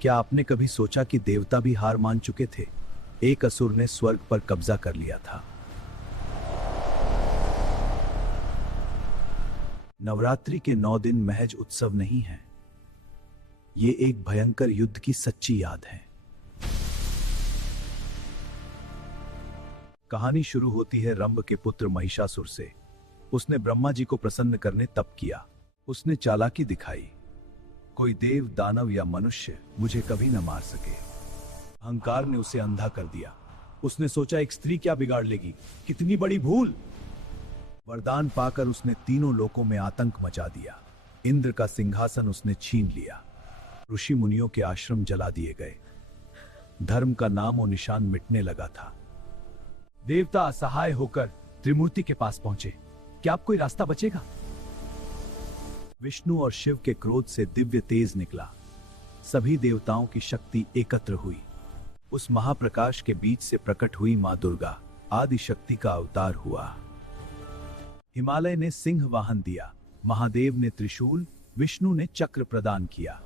क्या आपने कभी सोचा कि देवता भी हार मान चुके थे? एक असुर ने स्वर्ग पर कब्जा कर लिया था। नवरात्रि के 9 दिन महज उत्सव नहीं है, ये एक भयंकर युद्ध की सच्ची याद है। कहानी शुरू होती है रंभ के पुत्र महिषासुर से। उसने ब्रह्मा जी को प्रसन्न करने तप किया। उसने चालाकी दिखाई, कोई देव, दानव या मनुष्य मुझे कभी न मार सके। अहंकार ने उसे अंधा कर दिया। उसने सोचा एक स्त्री क्या बिगाड़ लेगी, कितनी बड़ी भूल। वरदान पाकर उसने तीनों लोकों में आतंक मचा दिया। इंद्र का सिंहासन उसने छीन लिया। ऋषि मुनियों के आश्रम जला दिए गए। धर्म का नामो निशान मिटने लगा था। देवता असहाय होकर त्रिमूर्ति के पास पहुंचे। क्या अब कोई रास्ता बचेगा? विष्णु और शिव के क्रोध से दिव्य तेज निकला। सभी देवताओं की शक्ति एकत्र हुई। उस महाप्रकाश के बीच से प्रकट हुई मां दुर्गा, आदि शक्ति का अवतार हुआ। हिमालय ने सिंह वाहन दिया, महादेव ने त्रिशूल, विष्णु ने चक्र प्रदान किया।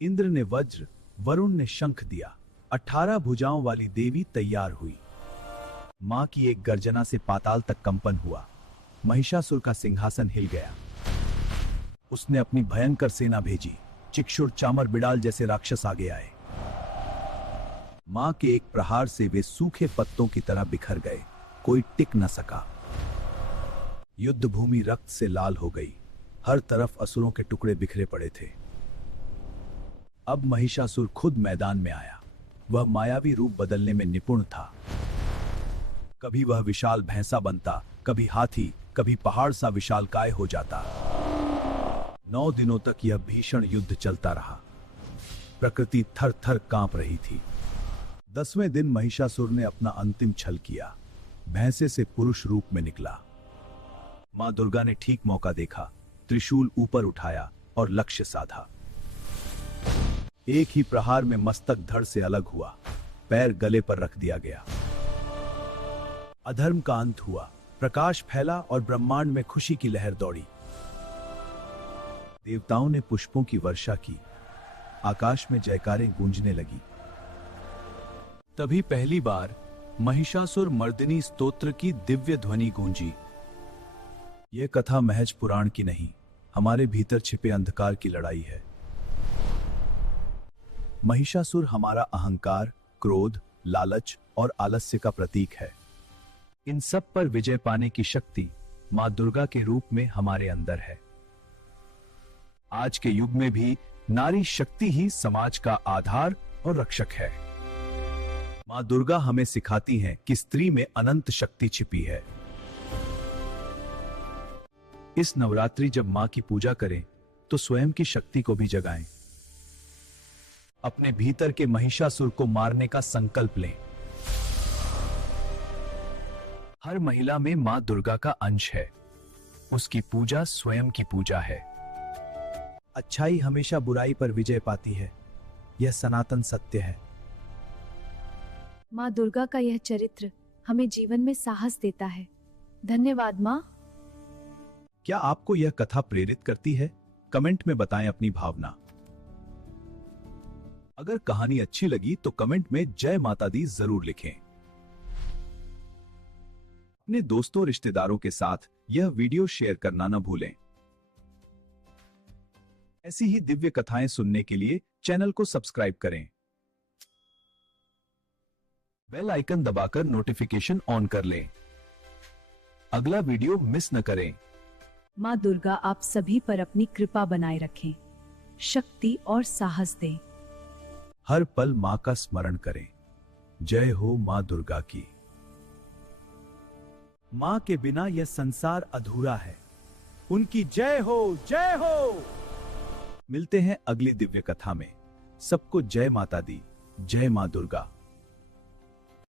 इंद्र ने वज्र, वरुण ने शंख दिया। 18 भुजाओं वाली देवी तैयार हुई। मां की एक गर्जना से पाताल तक कंपन हुआ। महिषासुर का सिंहासन हिल गया। उसने अपनी भयंकर सेना भेजी। चिक्षुर, चामर, बिडाल जैसे राक्षस आगे आए। मां के एक प्रहार से वे सूखे पत्तों की तरह बिखर गए। कोई टिक न सका। युद्ध भूमि रक्त से लाल हो गई। हर तरफ असुरों के टुकड़े बिखरे पड़े थे। अब महिषासुर खुद मैदान में आया। वह मायावी रूप बदलने में निपुण था। कभी वह विशाल भैंसा बनता, कभी हाथी, कभी पहाड़ सा विशालकाय हो जाता। 9 दिनों तक यह भीषण युद्ध चलता रहा। प्रकृति थर थर कांप रही थी। 10वें दिन महिषासुर ने अपना अंतिम छल किया। भैंसे से पुरुष रूप में निकला। मां दुर्गा ने ठीक मौका देखा। त्रिशूल ऊपर उठाया और लक्ष्य साधा। एक ही प्रहार में मस्तक धड़ से अलग हुआ। पैर गले पर रख दिया गया। अधर्म का अंत हुआ। प्रकाश फैला और ब्रह्मांड में खुशी की लहर दौड़ी। देवताओं ने पुष्पों की वर्षा की। आकाश में जयकारें गूंजने लगी। तभी पहली बार महिषासुर मर्दिनी स्तोत्र की दिव्य ध्वनि गूंजी। यह कथा महज पुराण की नहीं, हमारे भीतर छिपे अंधकार की लड़ाई है। महिषासुर हमारा अहंकार, क्रोध, लालच और आलस्य का प्रतीक है। इन सब पर विजय पाने की शक्ति मां दुर्गा के रूप में हमारे अंदर है। आज के युग में भी नारी शक्ति ही समाज का आधार और रक्षक है। मां दुर्गा हमें सिखाती हैं कि स्त्री में अनंत शक्ति छिपी है। इस नवरात्रि जब मां की पूजा करें तो स्वयं की शक्ति को भी जगाएं। अपने भीतर के महिषासुर को मारने का संकल्प लें। हर महिला में मां दुर्गा का अंश है। उसकी पूजा स्वयं की पूजा है। अच्छाई हमेशा बुराई पर विजय पाती है। यह सनातन सत्य है। मां दुर्गा का यह चरित्र हमें जीवन में साहस देता है। धन्यवाद मां। क्या आपको यह कथा प्रेरित करती है? कमेंट में बताएं अपनी भावना। अगर कहानी अच्छी लगी तो कमेंट में जय माता दी जरूर लिखें। अपने दोस्तों, रिश्तेदारों के साथ यह वीडियो शेयर करना न भूलें। ऐसी ही दिव्य कथाएं सुनने के लिए चैनल को सब्सक्राइब करें। बेल आइकन दबाकर नोटिफिकेशन ऑन कर लें। अगला वीडियो मिस न करें। मां दुर्गा आप सभी पर अपनी कृपा बनाए रखें, शक्ति और साहस दें। हर पल मां का स्मरण करें। जय हो मां दुर्गा की। मां के बिना यह संसार अधूरा है। उनकी जय हो, जय हो। मिलते हैं अगली दिव्य कथा में। सबको जय माता दी। जय मां दुर्गा।